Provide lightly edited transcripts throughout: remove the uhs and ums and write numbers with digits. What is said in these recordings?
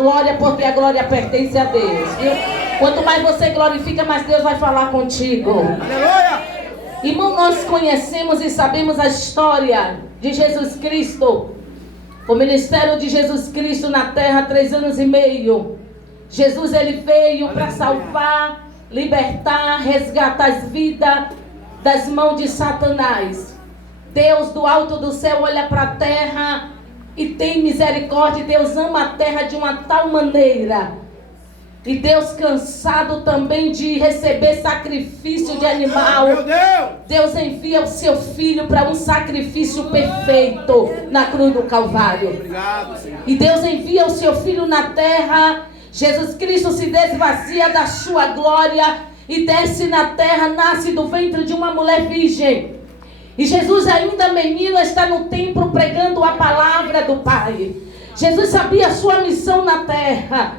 glória, porque a glória pertence a Deus, viu? Quanto mais você glorifica, mais Deus vai falar contigo. Aleluia! Irmão, nós conhecemos e sabemos a história de Jesus Cristo. O ministério de Jesus Cristo na terra, 3 anos e meio. Jesus, ele veio para salvar, libertar, resgatar as vidas das mãos de Satanás. Deus do alto do céu olha para a terra e tem misericórdia. Deus ama a terra de uma tal maneira. E Deus, cansado também de receber sacrifício de animal, Deus envia o seu filho para um sacrifício perfeito na cruz do Calvário. E Deus envia o seu filho na terra. Jesus Cristo se desvazia da sua glória e desce na terra, nasce do ventre de uma mulher virgem. E Jesus, ainda menino, está no templo pregando a palavra do Pai. Jesus sabia a sua missão na terra.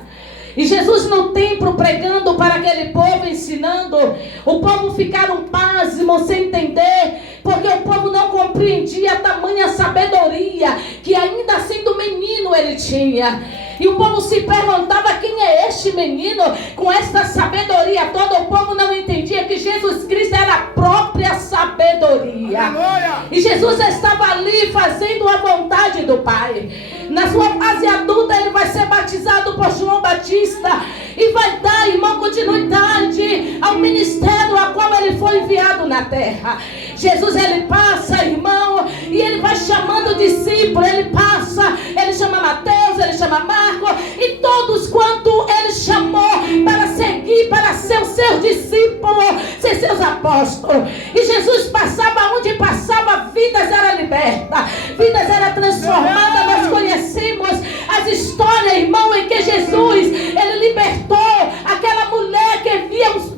E Jesus no templo pregando para aquele povo, ensinando. O povo ficaram pasmos sem entender, porque o povo não compreendia a tamanha sabedoria que ainda sendo menino ele tinha. E o povo se perguntava: quem é este menino com esta sabedoria toda? O povo não entendia que Jesus Cristo era a própria sabedoria. Aleluia! E Jesus estava ali fazendo a vontade do Pai. Na sua fase adulta ele vai ser batizado por João Batista e vai dar, irmão, continuidade ao ministério a qual ele foi enviado na terra. Jesus, ele passa, irmão, e ele vai chamando discípulos. Ele passa, ele chama Mateus, ele chama Marcos e todos quanto ele chamou para seguir, para ser os seus discípulos, ser seus apóstolos. E Jesus passava, onde passava, vidas eram libertas, vidas eram transformadas. Nós conhecemos as histórias, irmão, em que Jesus, ele libertou aquela mulher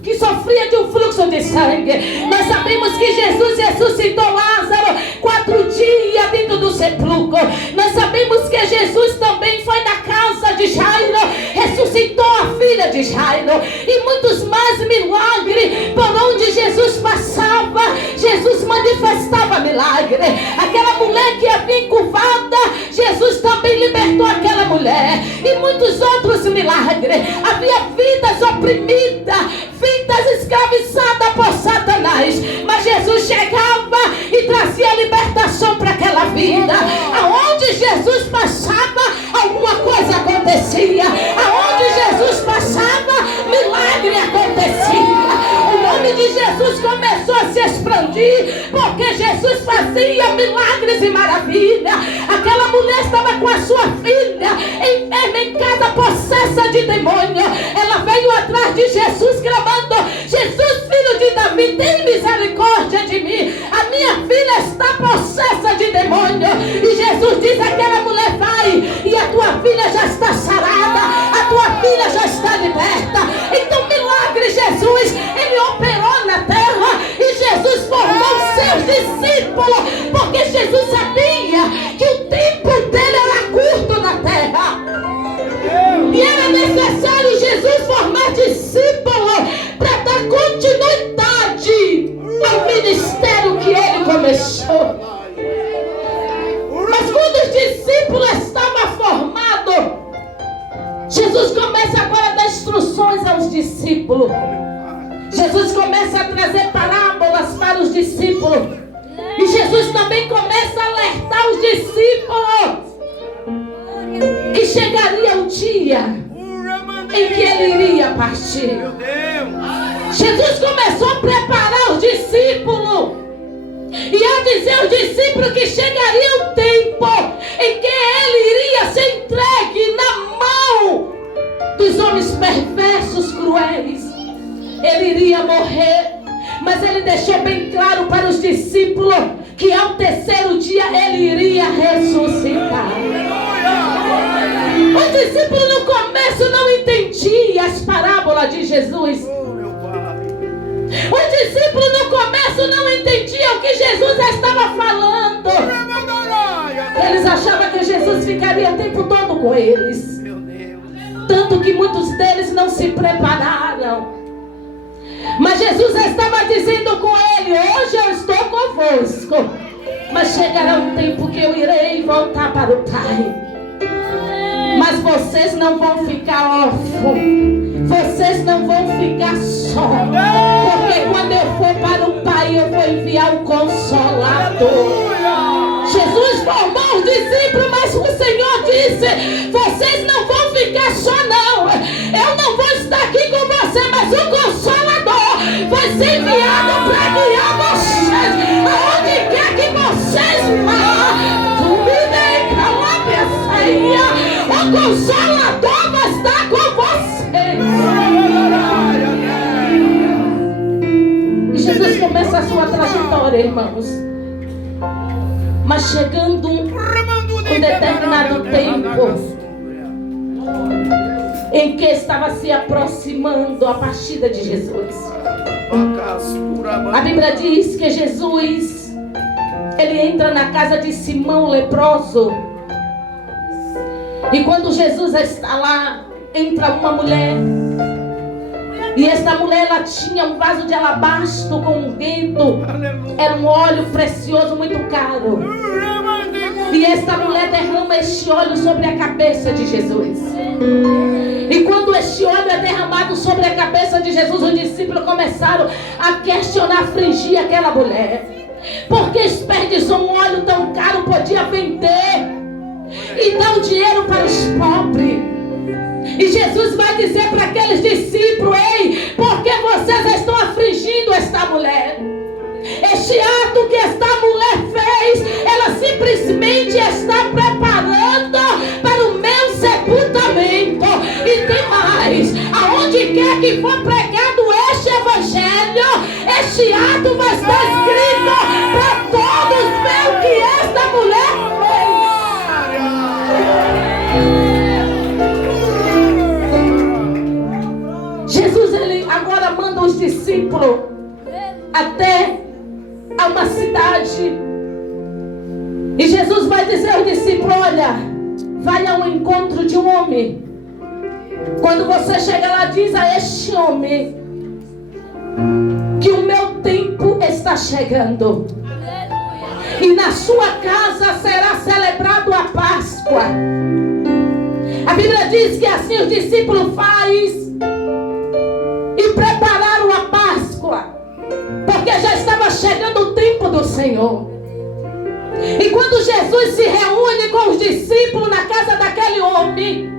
que sofria de um fluxo de sangue. Nós sabemos que Jesus ressuscitou Lázaro 4 dias dentro do sepulcro. Nós sabemos que Jesus também foi na casa de Jairo, ressuscitou a filha de Jairo, e muitos mais milagres. Por onde Jesus passava, Jesus manifestava milagre. Aquela mulher que havia encurvada, Jesus também libertou aquela mulher, e muitos outros milagres. Havia vidas oprimidas, vidas escravizadas por Satanás, mas Jesus chegava e trazia libertação para aquela vida. Aonde Jesus passava, alguma coisa acontecia. Aonde Jesus passava, milagre acontecia. O nome de Jesus começou a se expandir, porque Jesus fazia milagres e maravilhas. Aquela mulher estava com a sua filha enferma em casa, possessa de demônio. Ela veio atrás de Jesus clamando: Jesus, filho de Davi, tem misericórdia de mim, a minha filha está possessa de demônio. E Jesus diz àquela mulher: vai, e a tua filha já está sarada, a tua filha já está liberta. Então milagre Jesus, ele operou na terra, e Jesus formou seus discípulos, porque Jesus sabia que o tempo dele era curto na terra, e era necessário Jesus formar discípulos para dar continuidade ao ministério que ele começou. Mas quando os discípulos estavam formados, Jesus começa agora a dar instruções aos discípulos. Jesus começa a trazer parábolas para os discípulos. E Jesus também começa a alertar os discípulos que chegaria o dia em que ele iria partir. Jesus começou a preparar os discípulos e a dizer aos discípulos que chegaria o tempo em que ele iria ser entregue na mão dos homens perversos, cruéis. Ele iria morrer, mas ele deixou bem claro para os discípulos que ao 3º dia ele iria ressuscitar. Os discípulos no começo não entendiam as parábolas de Jesus. Os discípulos no começo não entendiam o que Jesus estava falando. Eles achavam que Jesus ficaria o tempo todo com eles. Tanto que muitos deles não se prepararam. Mas Jesus estava dizendo com ele: hoje eu estou convosco, mas chegará um tempo que eu irei voltar para o Pai. Mas vocês não vão ficar órfãos. Vocês não vão ficar só. Porque quando eu for para o Pai, eu vou enviar o Consolador. Jesus formou os discípulos, mas o Senhor disse: vocês não vão ficar só não. Eu não vou estar aqui com você, mas o Consolador vai ser enviado para guiar vocês aonde quer que vocês vão. Tu me deixa uma peça. O Consolador vai estar com vocês. E Jesus começa a sua trajetória, irmãos. Mas chegando um determinado tempo em que estava se aproximando a partida de Jesus, a Bíblia diz que Jesus, ele entra na casa de Simão leproso. E quando Jesus está lá, entra uma mulher. E esta mulher, ela tinha um vaso de alabastro com um guento. Era um óleo precioso, muito caro. E esta mulher derrama este óleo sobre a cabeça de Jesus. E quando este óleo é derramado sobre a cabeça de Jesus, os discípulos começaram a questionar, afligir aquela mulher. Porque desperdiçou um óleo tão caro, podia vender e dar o dinheiro para os pobres. E Jesus vai dizer para aqueles discípulos: ei, por que vocês estão afligindo esta mulher? Este ato que esta mulher fez, ela simplesmente está preparando para o meu sepultamento. E tem mais: aonde quer que for pregado este evangelho, este ato vai estar escrito para todos ver o que esta mulher fez. Jesus, ele agora manda os discípulos até a uma cidade. E Jesus vai dizer aos discípulos: olha, vai ao encontro de um homem. Quando você chega lá, diz a este homem que o meu tempo está chegando. E na sua casa será celebrado a Páscoa. A Bíblia diz que assim os discípulos fazem e prepararam a Páscoa, porque já estava chegando o tempo do Senhor. E quando Jesus se reúne com os discípulos na casa daquele homem,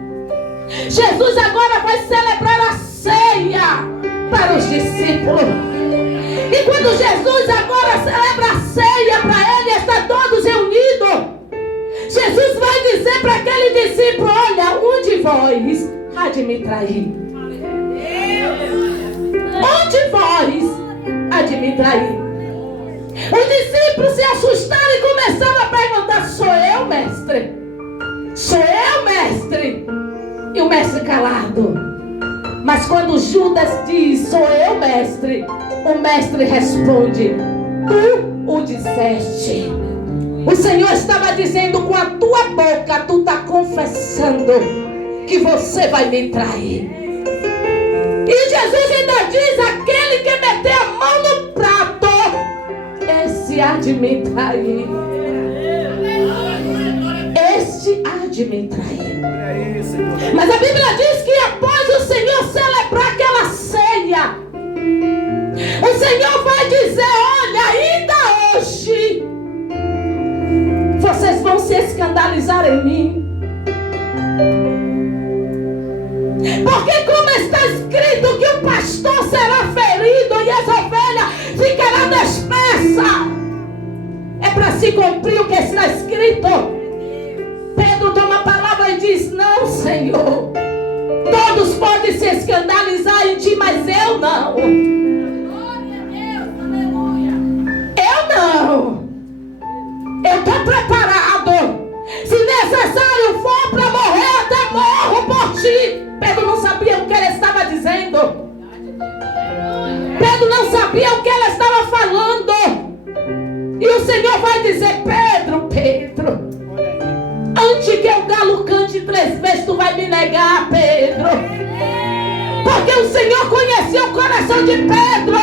Jesus agora vai celebrar a ceia para os discípulos. E quando Jesus agora celebra a ceia para ele, está todos reunidos, Jesus vai dizer para aquele discípulo: olha, um de vós há de me trair. Um de vós há de me trair. Os discípulos se assustaram e começaram a perguntar: sou eu, mestre? Sou eu, mestre? E o mestre calado. Mas quando Judas diz: sou eu, mestre, o mestre responde: tu o disseste. O Senhor estava dizendo: com a tua boca tu está confessando que você vai me trair. E Jesus ainda diz: aquele que meter a mão no prato, esse há de me trair. Este há de me trair. Mas a Bíblia diz que após o Senhor celebrar aquela ceia, o Senhor vai dizer: olha, ainda hoje vocês vão se escandalizar em mim. Porque como está escrito que o pastor será ferido e as ovelhas ficarão dispersas, é para se cumprir o que está escrito. Pedro toma a palavra e diz: não, Senhor, todos podem se escandalizar em ti, mas eu não. Eu não. Eu estou preparado. Se necessário for para morrer, até morro por ti. Pedro não sabia o que ele estava dizendo. Pedro não sabia o que ele estava falando. E o Senhor vai dizer: Pedro, antes que o galo cante 3 vezes, tu vai me negar, Pedro. Porque o Senhor conheceu o coração de Pedro.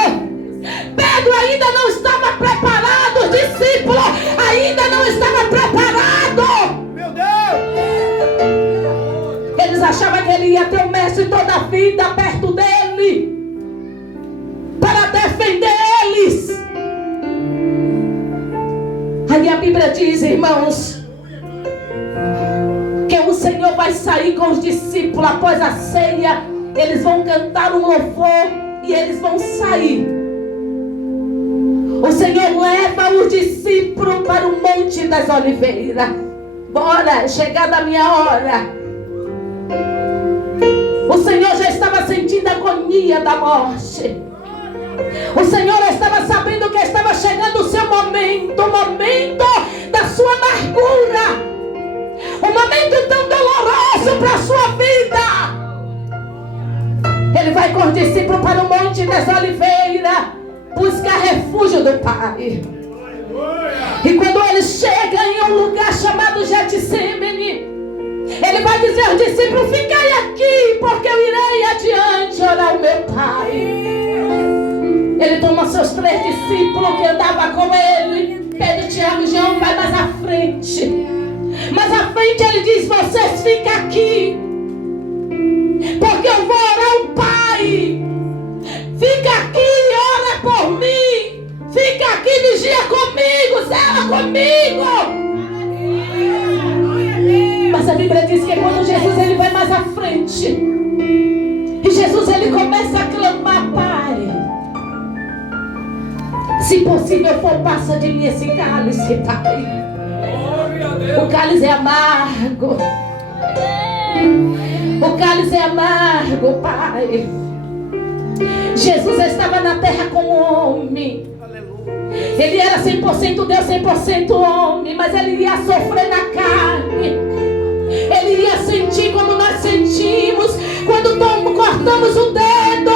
Pedro ainda não estava preparado, os discípulos ainda não estavam preparados. Meu Deus! que ele ia ter o mestre toda a vida perto dele, para defender eles. Aí a Bíblia diz, irmãos, que o Senhor vai sair com os discípulos após a ceia. Eles vão cantar um louvor e eles vão sair. O Senhor leva os discípulos para o Monte das Oliveiras. Bora, chegada a minha hora. O Senhor já estava sentindo a agonia da morte. O Senhor estava sabendo que estava chegando o seu momento, o momento da sua amargura, um momento tão doloroso para a sua vida. Ele vai com os discípulos para o Monte das Oliveiras buscar refúgio do Pai. E quando ele chega em um lugar chamado Getsemane, ele vai dizer aos discípulos: ficai aqui, porque eu irei adiante orar ao meu Pai. Ele toma seus 3 discípulos que andavam com ele, Pedro, Tiago e João, vai mais à frente. Mas à frente ele diz: vocês ficam aqui, porque eu vou orar ao Pai. Fica aqui, ora por mim. Fica aqui, vigia comigo, zela comigo. Mas a Bíblia diz que quando Jesus ele vai mais à frente, e Jesus ele começa a clamar: Pai, se possível for, passa de mim esse cálice, Pai. O cálice é amargo. O cálice é amargo, Pai. Jesus estava na terra como homem. Ele era 100% Deus, 100% homem. Mas ele ia sofrer na carne. Ele ia sentir como nós sentimos quando cortamos o dedo.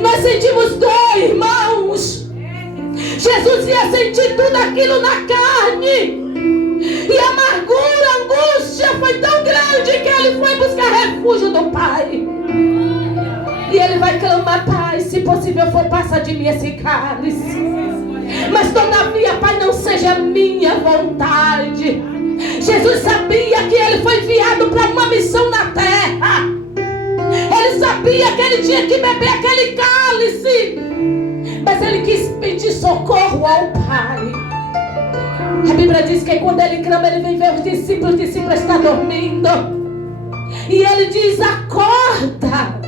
Nós sentimos dor, irmãos. Jesus ia sentir tudo aquilo na carne. E a amargura, a angústia foi tão grande que ele foi buscar refúgio do Pai. E ele vai clamar: Pai, se possível for, passa de mim esse cálice. Mas todavia, Pai, não seja a minha vontade. Jesus sabia que ele foi enviado para uma missão na terra. Ele sabia que ele tinha que beber aquele cálice. Mas ele quis pedir socorro ao Pai. A Bíblia diz que quando ele clama, ele vem ver os discípulos estão dormindo. E ele diz: acorda,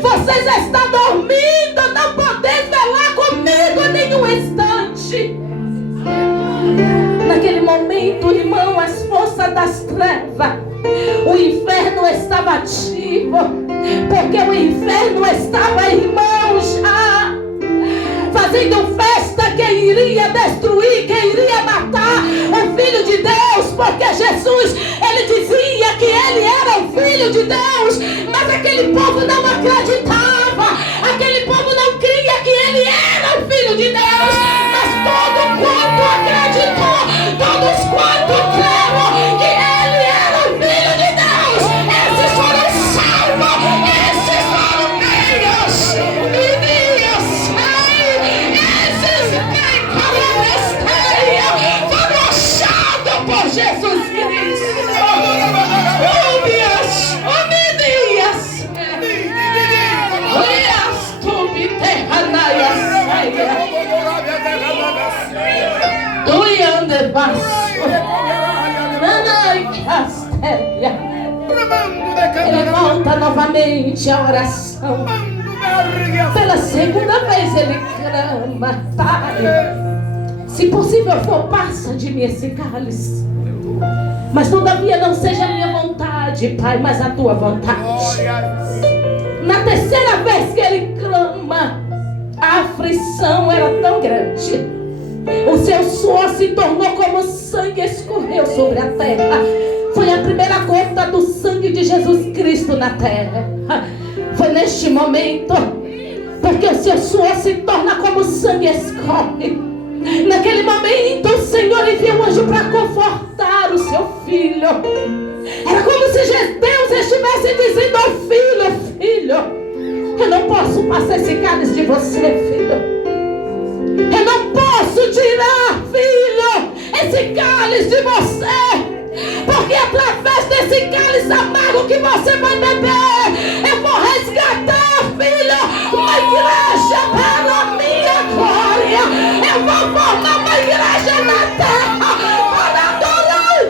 vocês estão dormindo, não podeis velar comigo nenhum instante. Naquele momento, irmão, as forças das trevas, o inferno estava ativo, porque o inferno estava, irmãos, fazendo festa, que iria destruir, que iria matar o Filho de Deus, porque Jesus, ele dizia que ele era o Filho de Deus, mas aquele povo não acreditava, aquele povo não cria que ele era o Filho de Deus. Mas todo quanto acreditou, todos quanto creram que ele era o Filho de Deus, esses foram salvos, esses foram meus, foram achados por Jesus Cristo. Ele volta novamente à oração. Pela segunda vez ele clama: Pai, se possível for, passa de mim esse cálice. Mas todavia não seja a minha vontade, Pai, mas a tua vontade. Na terceira vez que ele clama, a aflição era tão grande, o seu suor se tornou como sangue, escorreu sobre a terra. Foi a primeira gota do sangue de Jesus Cristo na terra. Foi neste momento, porque o seu suor se torna como sangue, escorre. Naquele momento o Senhor enviou um anjo para confortar o seu filho. Era como se Deus estivesse dizendo ao filho: filho, eu não posso passar esse cálice de você, filho. Eu não posso tirar, filho, esse cálice de você. Porque através desse cálice amargo que você vai beber, eu vou resgatar, filho, uma igreja para a minha glória. Eu vou formar uma igreja na terra para adorar o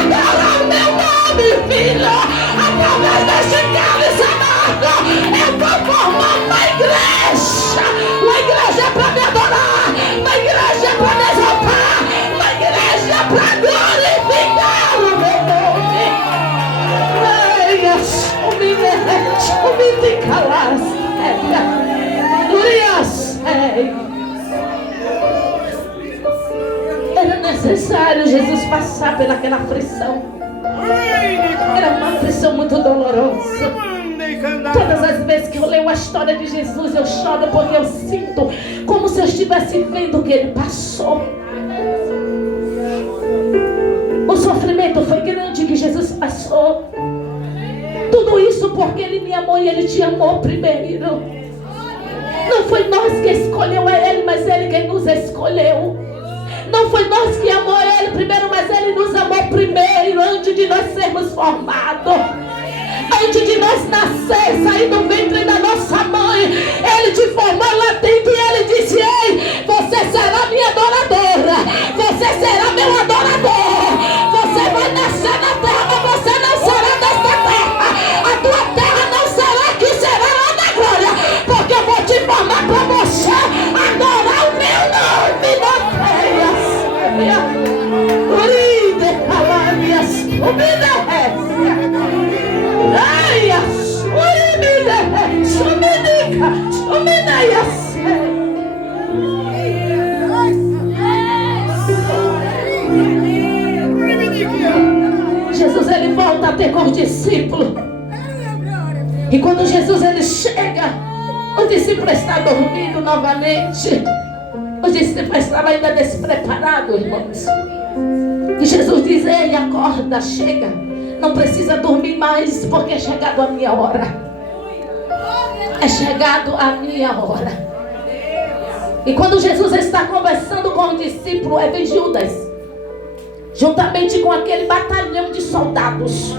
adorar o meu nome, filho. Através desse cálice amargo, eu vou formar uma igreja para me adorar, uma igreja para me exaltar, uma igreja para glorificar o meu nome. Era necessário Jesus passar pelaquela aflição. Era uma aflição muito dolorosa. Todas as vezes que eu leio a história de Jesus, eu choro porque eu sinto como se eu estivesse vendo o que ele passou. O sofrimento foi grande que Jesus passou. Tudo isso porque ele me amou e ele te amou primeiro. Não foi nós que escolheu a ele, mas ele quem nos escolheu. Não foi nós que amou ele primeiro, mas ele nos amou primeiro, antes de nós sermos formados. Antes de nós nascer, sair do ventre da nossa mãe, ele te formou lá dentro e ele disse: ei, você será minha adoradora, você será meu adorador. Você vai nascer na terra, mas você não será desta terra. A tua terra não será aqui, será lá na glória, porque eu vou te formar para você adorar o meu nome. Não tenhas Jesus, ele volta a ter com os discípulos. E quando Jesus ele chega, os discípulos estão dormindo novamente. Os discípulos estavam ainda despreparados, irmãos. E Jesus diz: ei, acorda, chega. Não precisa dormir mais, porque é chegado a minha hora. É chegado a minha hora. E quando Jesus está conversando com o discípulo, vem Judas, juntamente com aquele batalhão de soldados,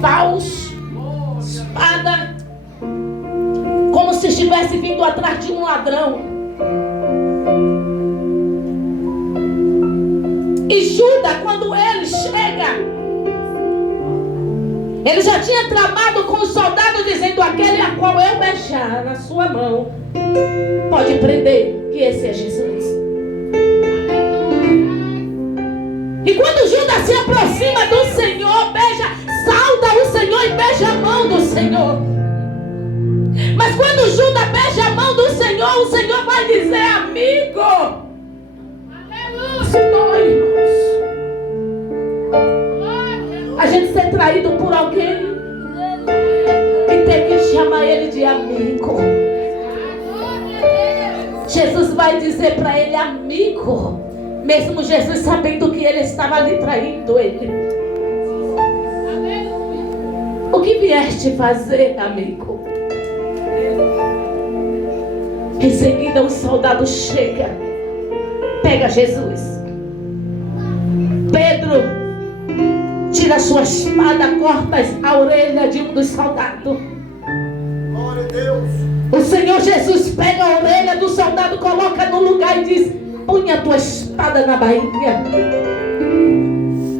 paus, espada, como se estivesse vindo atrás de um ladrão. E Judas, quando ele chega, ele já tinha tramado com os soldados, dizendo: aquele a qual eu beijar na sua mão, pode prender, que esse é Jesus. E quando Judas se aproxima do Senhor, sauda o Senhor e beija a mão do Senhor. Mas quando Judas beija a mão do Senhor, o Senhor vai dizer: amigo, dói, irmãos. A gente ser traído por alguém e ter que chamar ele de amigo. Jesus vai dizer para ele: amigo, mesmo Jesus sabendo que ele estava ali traindo ele. O que vieste fazer, amigo? Em seguida o soldado chega, pega Jesus. Pedro tira sua espada, corta a orelha de um dos soldados. Glória a Deus. O Senhor Jesus pega a orelha do soldado, coloca no lugar e diz: põe a tua espada na bainha,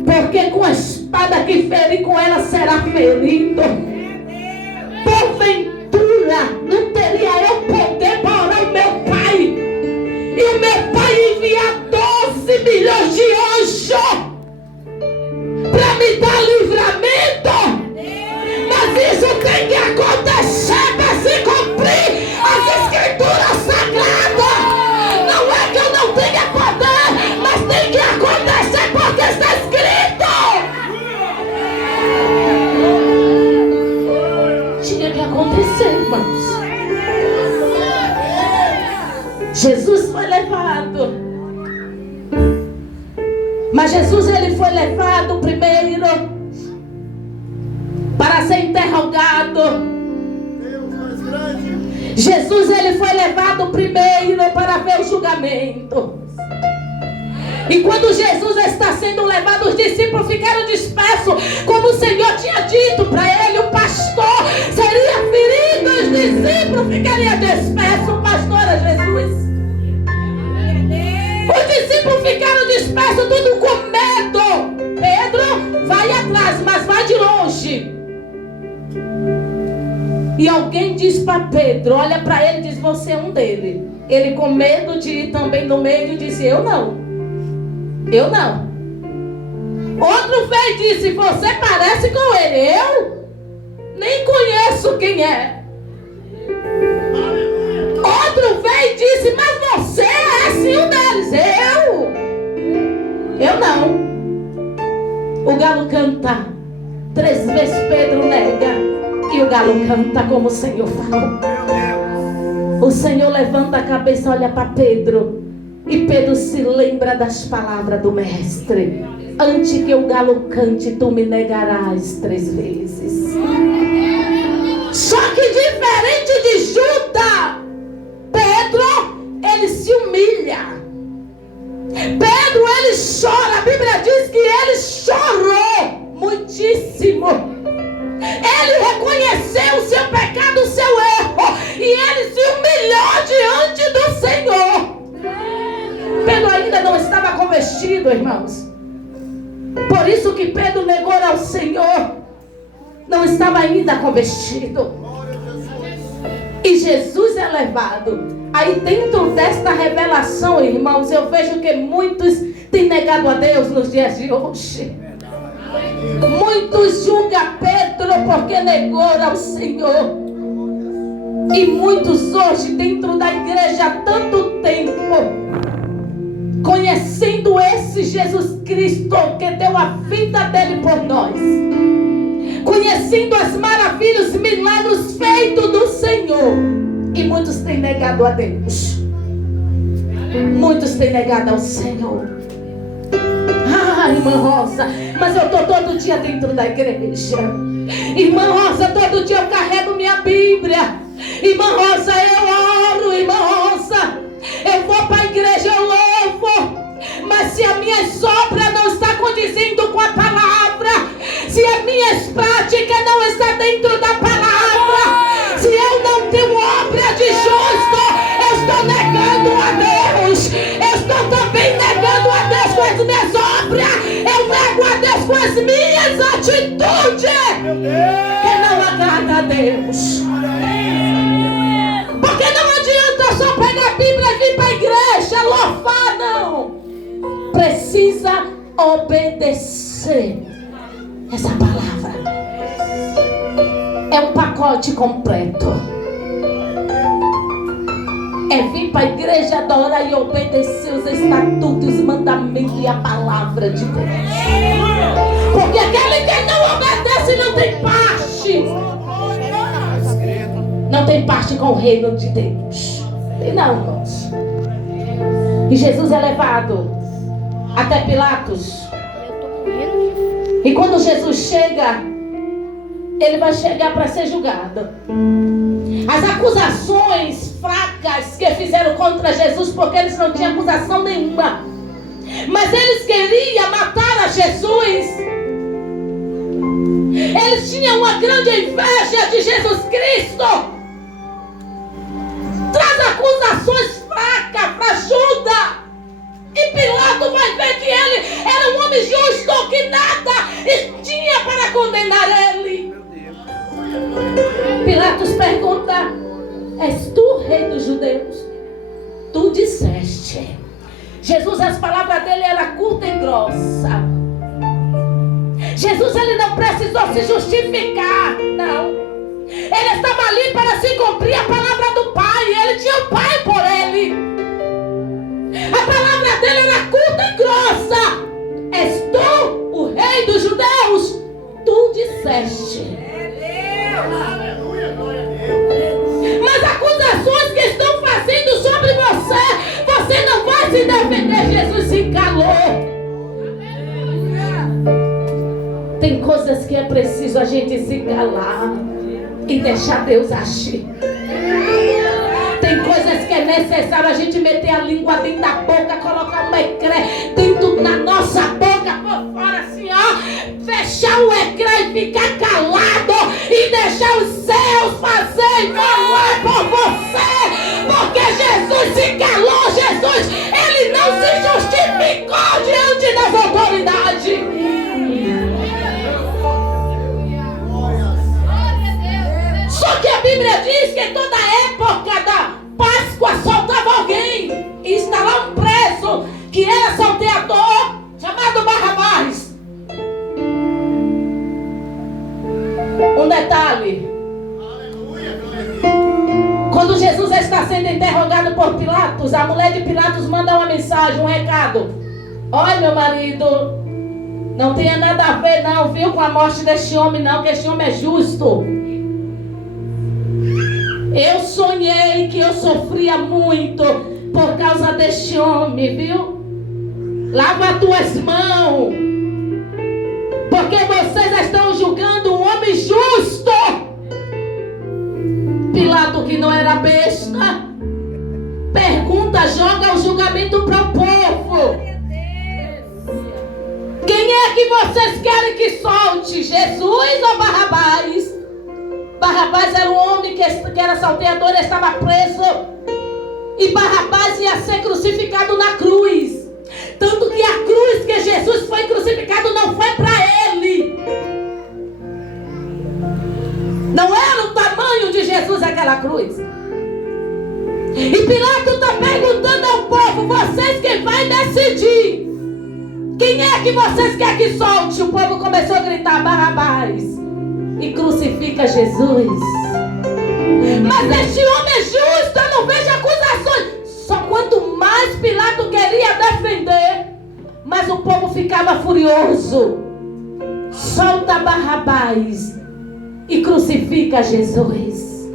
porque com a espada que feri, com ela será ferido. Porventura não teria eu poder para orar o meu Pai, e o meu Pai enviar 12 milhões de anjos para me dar livramento? Mas isso tem que acontecer para se cumprir as escrituras sagradas. Não é que eu não tenha poder, mas tem que acontecer porque está escrito. Tinha que acontecer, irmãos. Jesus foi levado. Mas Jesus ele foi levado primeiro para ser interrogado. Jesus ele foi levado primeiro para ver o julgamento. E quando Jesus está sendo levado, os discípulos ficaram dispersos, como o Senhor tinha dito para ele. O pastor seria ferido, os discípulos ficariam dispersos. O pastor era Jesus. Os discípulos ficaram dispersos, tudo com medo. Pedro, vai atrás, mas vai de longe. E alguém diz para Pedro, olha para ele e diz, você é um dele. Ele, com medo de ir também no meio, disse, eu não. Eu não. Outro veio e disse, você parece com ele. Eu nem conheço quem é. Outro veio e disse, mas você é sim um deles. Eu não. O galo canta. 3 vezes Pedro nega. E o galo canta como o Senhor falou. O Senhor levanta a cabeça, olha para Pedro. E Pedro se lembra das palavras do mestre. Antes que o galo cante, tu me negarás 3 vezes. Só que diferente de Judas, Pedro, ele se humilha. Pedro, ele chora. A Bíblia diz que ele chorou muitíssimo. Ele reconheceu o seu pecado, o seu erro, e ele se humilhou diante do Senhor. Pedro ainda não estava convertido, irmãos. Por isso que Pedro negou ao Senhor. Não estava ainda convertido. E Jesus é levado. Aí dentro desta revelação, irmãos, eu vejo que muitos têm negado a Deus nos dias de hoje. Muitos julgam Pedro porque negou ao Senhor. E muitos hoje dentro da igreja há tanto tempo, conhecendo esse Jesus Cristo que deu a vida dele por nós, conhecendo as maravilhas, os milagres feitos do Senhor, e muitos têm negado a Deus. Muitos têm negado ao Senhor. Irmã Rosa, mas eu estou todo dia dentro da igreja. Irmã Rosa, todo dia eu carrego minha Bíblia. Irmã Rosa, eu oro. Irmã Rosa, eu vou para a igreja, eu louvo. Mas se a minha obra não está condizendo com a palavra, se as minhas práticas não estão dentro da palavra, se eu não tenho obra de justo, eu estou negando a Deus. Eu estou também negando a Deus com as minhas obras. Eu nego a Deus com as minhas atitudes, que não agrada a Deus. Porque não adianta só pegar a Bíblia e vir para a igreja louvar, não. Precisa obedecer essa palavra. É um pacote completo. É vir para a igreja adorar e obedecer os estatutos, os mandamentos e a palavra de Deus. Porque aquele que não obedece não tem parte. Não tem parte com o reino de Deus. E não, irmãos. E Jesus é levado até Pilatos. E quando Jesus chega, ele vai chegar para ser julgado. As acusações fracas que fizeram contra Jesus, porque eles não tinham acusação nenhuma, mas eles queriam matar a Jesus. Eles tinham uma grande inveja de Jesus Cristo. Traz acusações fracas para Judas. E Pilatos vai ver que ele era um homem justo, que nada tinha para condenar ele. Pilatos pergunta: és tu rei dos judeus? Tu disseste. Jesus, as palavras dele eram curta e grossa. Jesus, ele não precisou se justificar, não. Ele estava ali para se cumprir a palavra do Pai. Ele tinha o Pai por ele. A palavra dele era curta e grossa. És tu o rei dos judeus? Tu disseste. Mas acusações que estão fazendo sobre você, você não vai se defender. Jesus se calou. Tem coisas que é preciso a gente se calar e deixar Deus agir. Tem coisas que é necessário a gente meter a língua dentro da boca, colocar um ecrã dentro na nossa boca por fora, assim, ó, fechar o ecrã e ficar calado e deixar os céus fazer e falar por você, porque Jesus se calou, Jesus, ele não se justificou diante das autoridades. Só que a Bíblia diz que toda época da Páscoa soltava alguém. E está lá um preso que era salteador, chamado Barrabás. Um detalhe. Quando Jesus está sendo interrogado por Pilatos, a mulher de Pilatos manda uma mensagem, um recado. Olha, meu marido, não tenha nada a ver não, viu, com a morte deste homem não, que este homem é justo. Eu sonhei que eu sofria muito por causa deste homem, viu? Lava as tuas mãos, porque vocês estão julgando um homem justo. Pilato, que não era besta, pergunta, joga o julgamento para o povo. Quem é que vocês querem que solte? Jesus ou Barrabás? Barrabás era um homem que era salteador, ele estava preso. E Barrabás ia ser crucificado na cruz. Tanto que a cruz que Jesus foi crucificado não foi para ele. Não era o tamanho de Jesus aquela cruz. E Pilato está perguntando ao povo, vocês quem vai decidir? Quem é que vocês querem que solte? O povo começou a gritar, Barrabás. E crucifica Jesus. Mas este homem é justo, eu não vejo acusações. Só quanto mais Pilato queria defender, mas o povo ficava furioso. Solta Barrabás e crucifica Jesus.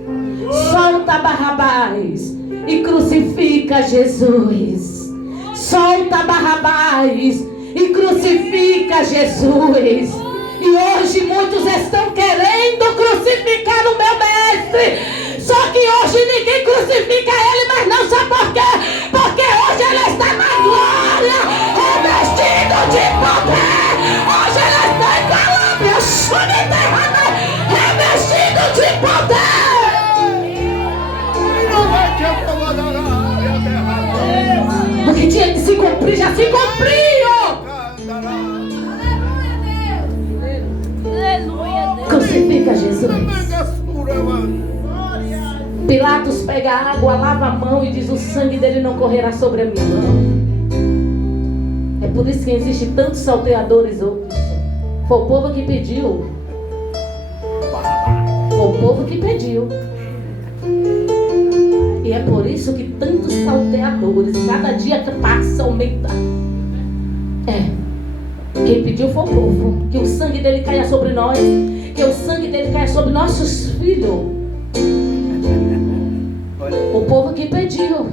Solta Barrabás e crucifica Jesus. Solta Barrabás e crucifica Jesus. E hoje muitos estão querendo crucificar o meu mestre. Só que hoje ninguém crucifica ele, mas não sabe por quê? Porque hoje ele está na glória, revestido de poder. Hoje ele está em Calabria, revestido de poder. O que tinha que se cumprir, já se cumpriu. Crucifica Jesus. Pilatos pega a água, lava a mão e diz: o sangue dele não correrá sobre a minha mão. É por isso que existem tantos salteadores hoje. Foi o povo que pediu. Foi o povo que pediu. E é por isso que tantos salteadores, cada dia que passa, aumenta. Quem pediu foi o povo. Que o sangue dele caia sobre nós. Que o sangue dele caia sobre nossos filhos. O povo que pediu.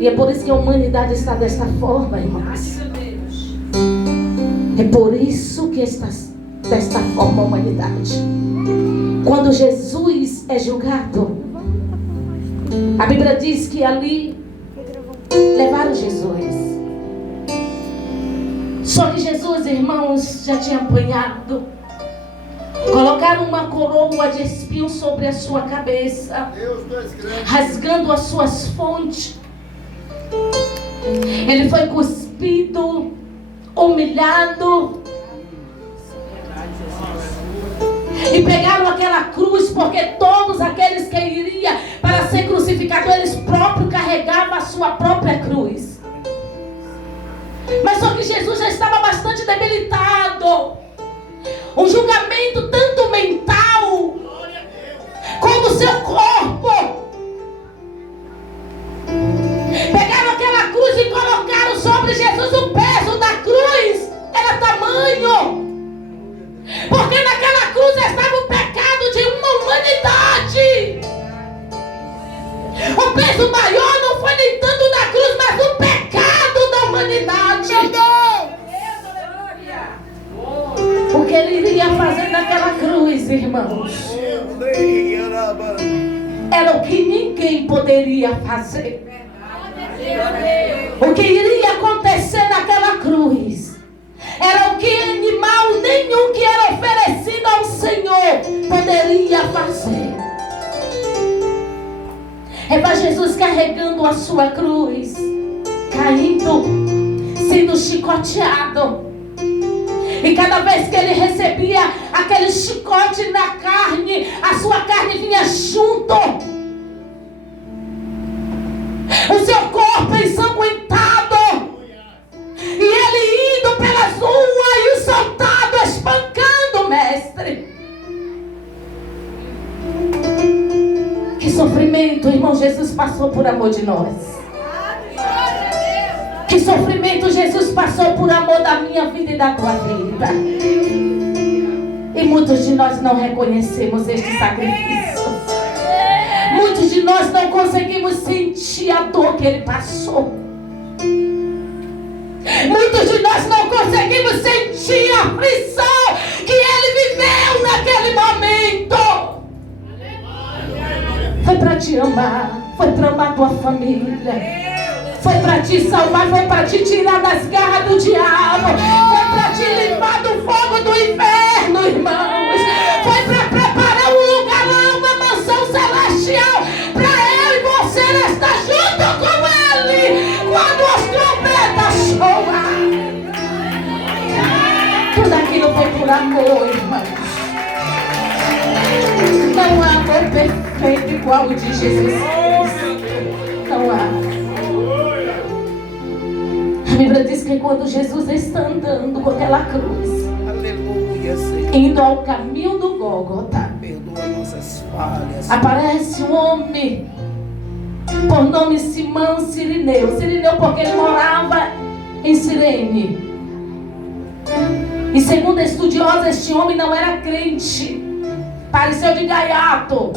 E é por isso que a humanidade está desta forma, irmãos. É por isso que está desta forma a humanidade. Quando Jesus é julgado, a Bíblia diz que ali levaram Jesus. Só que Jesus, irmãos, já tinha apanhado. Colocaram uma coroa de espinhos sobre a sua cabeça, rasgando as suas fontes. Ele foi cuspido, humilhado. E pegaram aquela cruz, porque todos aqueles que iriam para ser crucificados, eles próprios carregavam a sua própria cruz. Mas só que Jesus já estava bastante debilitado. Um julgamento tanto mental como o seu corpo. Pegaram aquela cruz e colocaram sobre Jesus. O peso da cruz era tamanho, porque naquela cruz estava o pecado de uma humanidade. O peso maior não foi nem tanto da cruz, mas o pecado da humanidade. O que ele iria fazer naquela cruz, irmãos, era o que ninguém poderia fazer. O que iria acontecer naquela cruz era o que animal nenhum que era oferecido ao Senhor poderia fazer. É para Jesus carregando a sua cruz, caindo, sendo chicoteado. E cada vez que ele recebia aquele chicote na carne, a sua carne vinha junto. O seu corpo ensanguentado. E ele indo pelas ruas e o soldado espancando o mestre. Que sofrimento, irmão, Jesus passou por amor de nós. Que sofrimento Jesus passou por amor da minha vida e da tua vida. E muitos de nós não reconhecemos este sacrifício. Muitos de nós não conseguimos sentir a dor que ele passou. Muitos de nós não conseguimos sentir a aflição que ele viveu naquele momento. Foi para te amar, foi para amar tua família. Foi para te salvar, foi para te tirar das garras do diabo. Foi para te limpar do fogo do inferno, irmãos. Foi para preparar um lugar lá, uma mansão celestial, para eu e você estar junto com ele quando as trombetas soam. Tudo aquilo foi por amor, irmãos. Não há amor perfeito igual o de Jesus Cristo. Não há. A Bíblia diz que quando Jesus está andando com aquela cruz, aleluia, Senhor, indo ao caminho do Gólgota, perdoa nossas falhas, aparece um homem por nome Simão Cirineu. Cirineu porque ele morava em Cirene. E segundo estudiosos, este homem não era crente, pareceu de gaiato.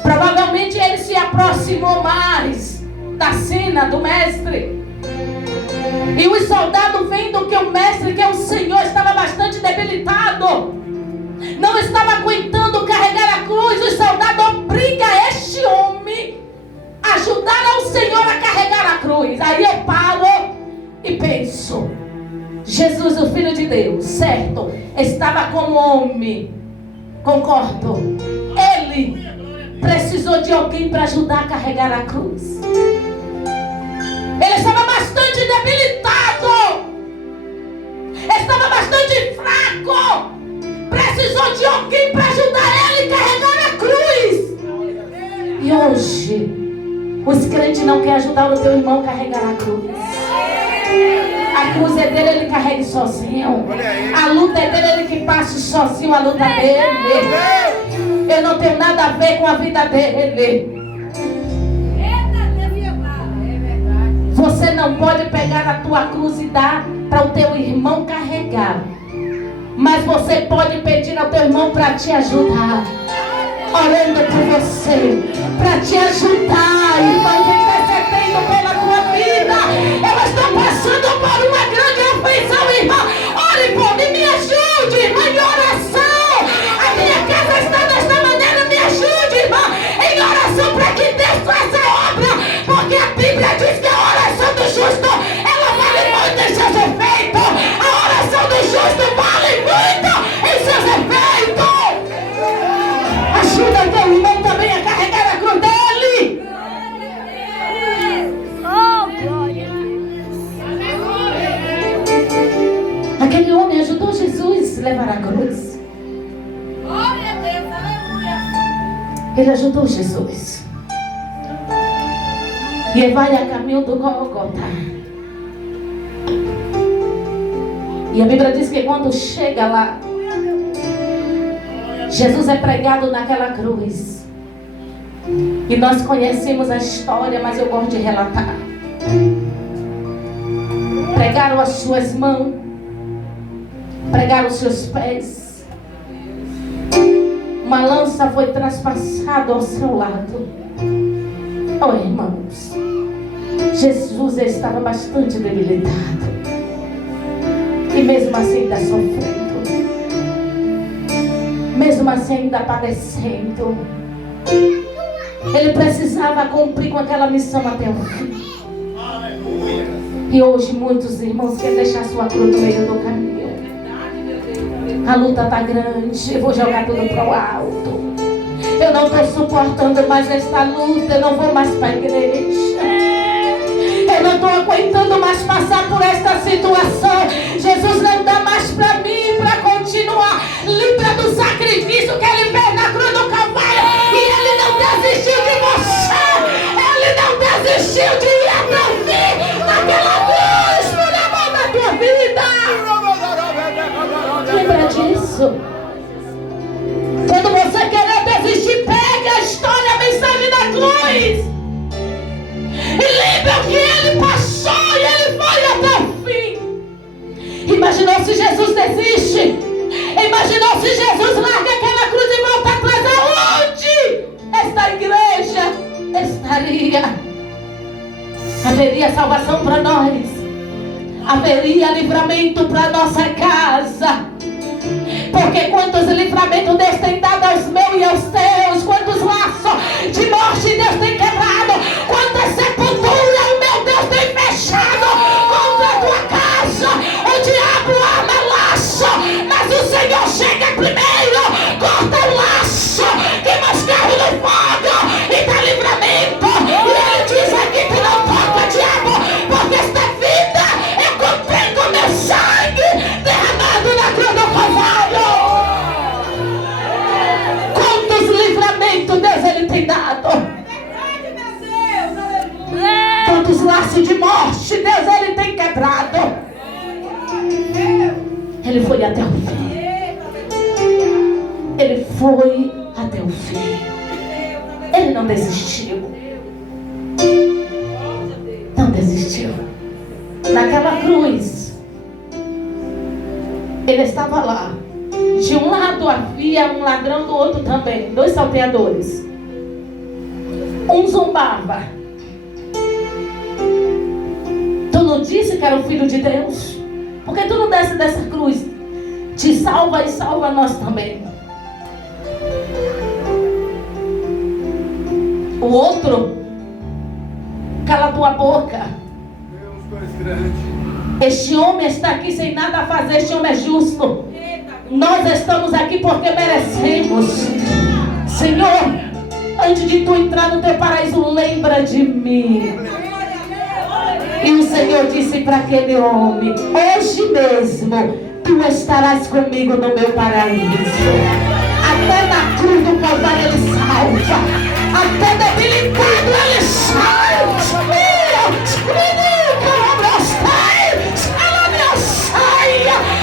Provavelmente ele se aproximou mais da cena do mestre. E os soldados vendo que o mestre, que é o Senhor, estava bastante debilitado, não estava aguentando carregar a cruz, os soldados obrigam este homem a ajudar ao Senhor a carregar a cruz. Aí eu paro e penso, Jesus, o Filho de Deus, certo, estava como homem, concordo. Ele precisou de alguém para ajudar a carregar a cruz. Ele estava bastante debilitado, estava bastante fraco, precisou de alguém para ajudar ele a carregar a cruz. E hoje, os crentes não querem ajudar o teu irmão a carregar a cruz. A cruz é dele, ele carrega sozinho. A luta é dele, ele que passe sozinho a luta dele. Eu não tenho nada a ver com a vida dele. Você não pode pegar a tua cruz e dar para o teu irmão carregar. Mas você pode pedir ao teu irmão para te ajudar. Orando por você, para te ajudar, irmão, intercedendo pela tua vida. Eu estou passando por uma grande aflição, irmão. Ore por mim, me ajude, irmão, em oração. A minha casa está desta maneira, me ajude, irmão, em oração, para que Deus faça a obra. Porque a Bíblia diz que a oração do justo, ela vale muito em seus efeitos. A oração do justo vale muito em seus efeitos. Ajuda teu irmão também a carregar a cruz dele. Oh, glória. Aquele homem ajudou Jesus a levar a cruz. Glória a Deus, aleluia. Ele ajudou Jesus. E ele vai a caminho do Gólgota. E a Bíblia diz que quando chega lá, Jesus é pregado naquela cruz. E nós conhecemos a história, mas eu gosto de relatar. Pregaram as suas mãos, pregaram os seus pés. Uma lança foi traspassada ao seu lado. Oh, irmãos, Jesus estava bastante debilitado. E mesmo assim ainda sofrendo. Mesmo assim ainda padecendo. Ele precisava cumprir com aquela missão até o fim. E hoje muitos irmãos querem deixar sua cruz no meio do caminho. A luta está grande. Eu vou jogar tudo para o alto. Eu não estou suportando mais esta luta. Eu não vou mais para a igreja. Eu não estou aguentando mais passar por esta situação. Jesus não dá mais para mim para continuar. Livra do sacrifício que Ele fez na cruz do Calvário. E Ele não desistiu de você. Ele não desistiu de ir até o fim naquela cruz por amor da tua vida. Lembra disso? Quando você querer desistir, pegue a história, a mensagem da cruz. E lembra o que Ele passou e Ele foi até o fim. Imaginou se Jesus desiste? Imaginou se Jesus larga aquela cruz e volta atrás? Aonde esta igreja estaria? Haveria salvação para nós. Haveria livramento para nossa casa. Porque quantos livramentos Deus tem dado aos meus e aos teus. Quantos laços de morte Deus tem quebrado. Quantas sepulturas o meu Deus tem fechado contra a tua casa. O diabo arma laço, mas o Senhor chega primeiro, corta o laço, queima os carros no fogo e dá livramento. E Ele diz aqui que não toca, diabo, porque esta vida eu comprei com meu sangue derramado na cruz do Calvário. Quantos livramentos Deus Ele tem dado. Quantos laços de morte Deus Ele tem quebrado. Ele foi até o fim. Ele foi até o fim. Ele não desistiu. Não desistiu. Naquela cruz, Ele estava lá. De um lado havia um ladrão, do outro também. 2 salteadores. Um zombava. Tu não disse que era o Filho de Deus? Por que tu não desce dessa cruz? Te salva e salva nós também. O outro, cala tua boca. Este homem está aqui sem nada a fazer. Este homem é justo. Nós estamos aqui porque merecemos. Senhor, antes de tu entrar no teu paraíso, lembra de mim. E o Senhor disse para aquele homem: hoje mesmo tu estarás comigo no meu paraíso. Até na cruz do Calvário Ele salva. Até debilitado Ele salva.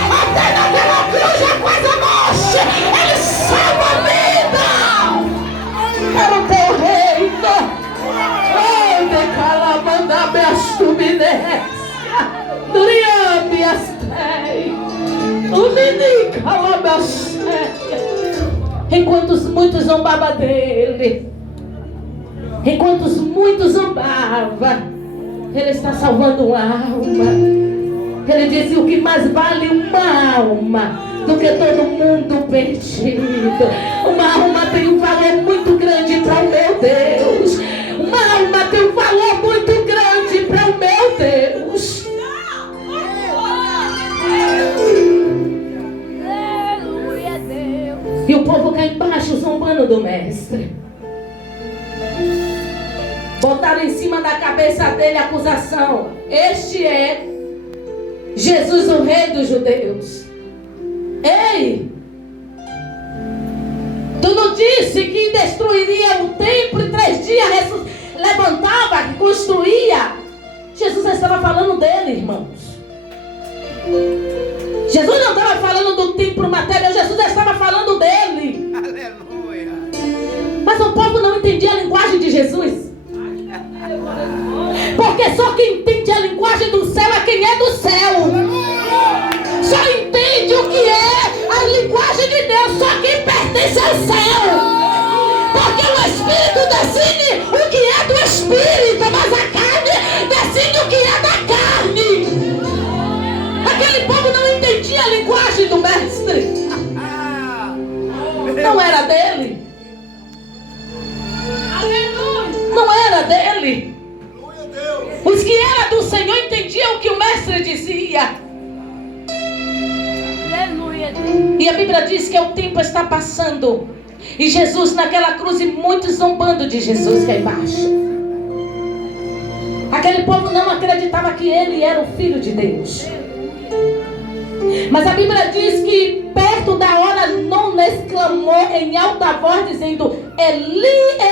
Até naquela cruz já quase a morte Ele salva a vida. Para o teu reino. Enquanto muitos zombavam dele, enquanto muitos zombavam, Ele está salvando uma alma. Ele disse: o que mais vale uma alma do que todo mundo perdido. Uma alma tem um valor muito grande para o meu Deus. Uma alma tem um valor muito grande para o meu Deus. E o povo cá embaixo zombando do mestre. Botaram em cima da cabeça dele a acusação: este é Jesus, o rei dos judeus. Ei! Tu não disse que destruiria o templo e 3 dias levantava, construía? Jesus estava falando dele, irmãos. Jesus não estava falando do templo material, Jesus estava falando dele. Aleluia. Mas o povo não entendia a linguagem de Jesus. Porque só quem entende a linguagem do céu é quem é do céu. Só entende o que é a linguagem de Deus só quem pertence ao céu. Porque o Espírito decide o que é do Espírito, mas a carne decide o que é da carne. Aquele povo não entendia a linguagem do mestre. Não era dele. Não era dele. Os que eram do Senhor entendiam o que o mestre dizia. Aleluia. E a Bíblia diz que o tempo está passando. E Jesus naquela cruz, e muitos zombando de Jesus cá embaixo. Aquele povo não acreditava que ele era o Filho de Deus. Mas a Bíblia diz que perto da hora nona exclamou em alta voz dizendo: Eli,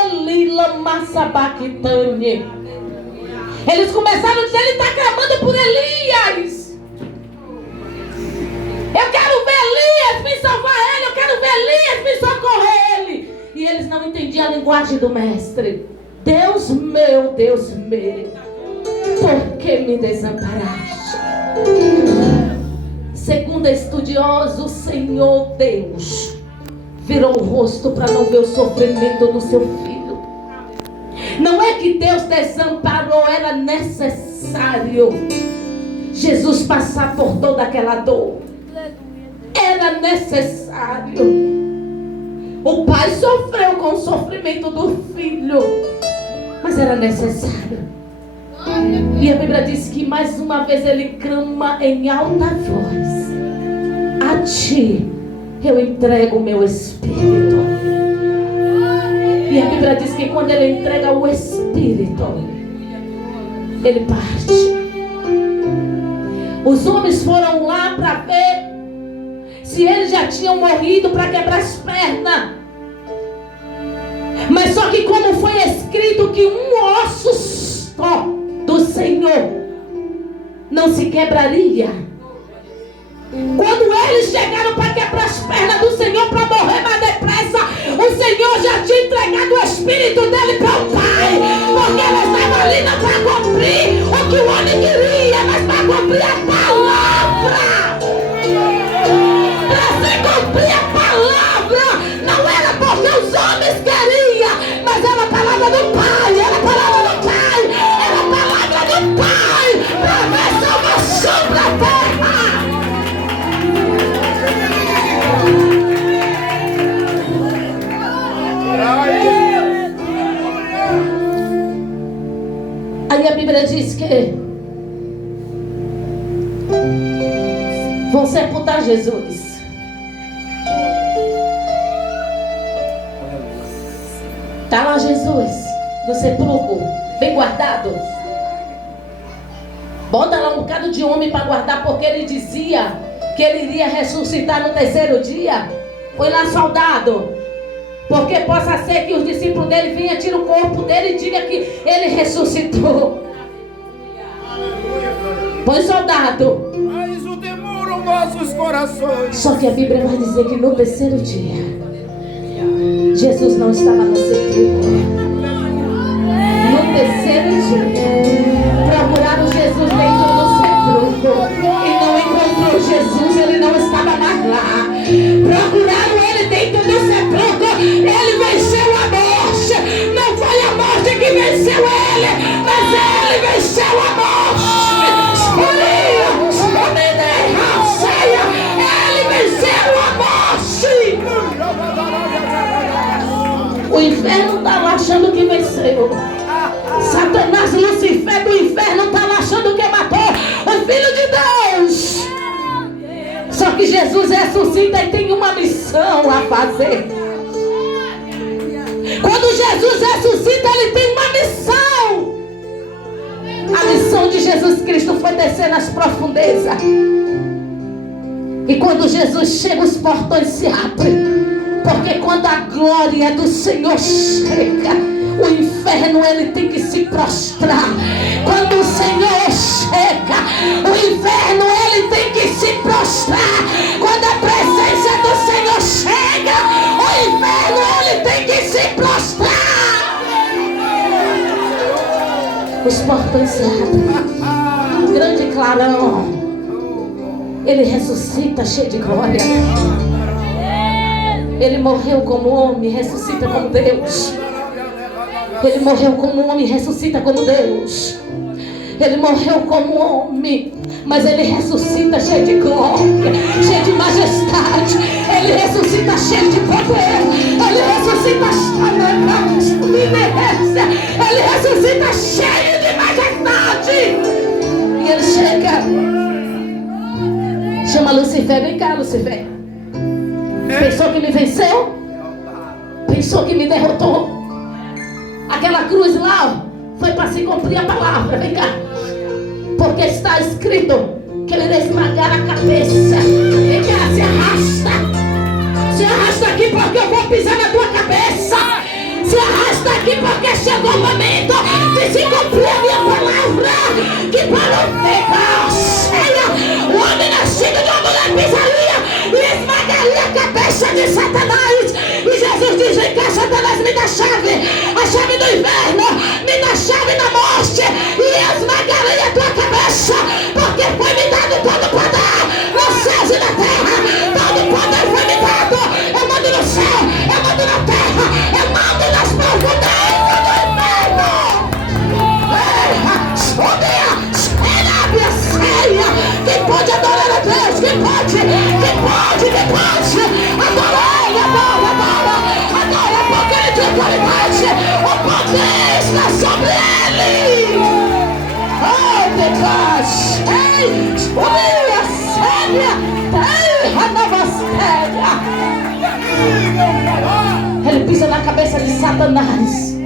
Eli, lama sabachthani. Eles começaram a dizer: ele está clamando por Elias. Eu quero ver Elias me salvar ele. Eu quero ver Elias me socorrer ele. E eles não entendiam a linguagem do mestre. Deus meu, por que me desamparaste? Segundo estudioso, o Senhor Deus virou o rosto para não ver o sofrimento do seu filho. Não é que Deus desamparou, era necessário Jesus passar por toda aquela dor. Era necessário. O pai sofreu com o sofrimento do filho, mas era necessário. E a Bíblia diz que mais uma vez ele clama em alta voz: a ti eu entrego o meu espírito. E a Bíblia diz que quando ele entrega o espírito, ele parte. Os homens foram lá para ver se eles já tinham morrido, para quebrar as pernas. Mas só que como foi escrito que um osso só do Senhor não se quebraria. Quando eles chegaram para quebrar as pernas do Senhor, para morrer mais depressa, o Senhor já tinha entregado o Espírito dele para o Pai, porque ele estava ali não para cumprir o que o homem queria, mas para cumprir a palavra. Para se cumprir a palavra. Não era porque os homens queriam, mas era a palavra do Pai. Era a palavra do Pai. Era a palavra do Pai para ver salvação para a terra. Aí a Bíblia diz que vão sepultar Jesus. Está lá Jesus no sepulcro, bem guardado. Bota lá um bocado de homem para guardar, porque ele dizia que ele iria ressuscitar no terceiro dia. Foi lá soldado, porque possa ser que os discípulos dele venham, tirem o corpo dele e digam que ele ressuscitou. Põe soldado. Mas o temor aos nossos corações. Só que a Bíblia vai dizer que no terceiro dia Jesus não estava no sepulcro. No terceiro dia procuraram Jesus dentro do sepulcro e não encontrou Jesus. Ele não estava mais lá. Procuraram ele dentro do sepulcro. Ele venceu a morte. Não foi a morte que venceu ele, mas ele venceu a morte. Ele venceu a morte. O inferno está lá achando que venceu. Satanás, Lucifer do inferno está lá achando que matou o Filho de Deus. Só que Jesus ressuscita e tem uma missão a fazer. Quando Jesus ressuscita, ele tem uma missão. A missão de Jesus Cristo foi descer nas profundezas. E quando Jesus chega, os portões se abrem. Porque quando a glória do Senhor chega, o inferno ele tem que se prostrar. Quando o Senhor chega, o inferno ele tem que se prostrar. Quando a presença do Senhor chega, o inferno ele tem que se prostrar. Os portões se abrem. Um grande clarão. Ele ressuscita cheio de glória. Ele morreu como homem, ressuscita como Deus. Ele morreu como homem, ressuscita como Deus. Ele morreu como homem, mas ele ressuscita cheio de glória, cheio de majestade. Ele ressuscita cheio de poder. Ele ressuscita cheio de majestade. E ele chega, chama Lucifer. Vem cá, Lucifer. Pensou que me venceu? Pensou que me derrotou? Aquela cruz lá, ó, foi para se cumprir a palavra. Vem cá. Porque está escrito que ele irá esmagar a cabeça. Vem cá, se arrasta. Se arrasta aqui porque eu vou pisar na tua cabeça. Se arrasta aqui porque chegou o momento de se cumprir a minha palavra. Que para o tempo cheia, o homem nascido de uma mulher pisaria e esmagaria a cabeça de Satanás. E Jesus diz: vem cá, Satanás, me dá a chave do inferno, me dá a chave da morte, e eu esmagarei a tua cabeça, porque foi me dado todo o poder nos céus e na terra. Todo o poder foi me dado. Eu mando no céu, eu mando na terra, eu mando nas profundezas do inferno. Quem pode adorar a Deus? Quem pode? Adora, porque ele tem autoridade. O poder está sobre ele. Oh, Deus! Ei, a séria! Ei, a nova séria! Ele pisa na cabeça de Satanás.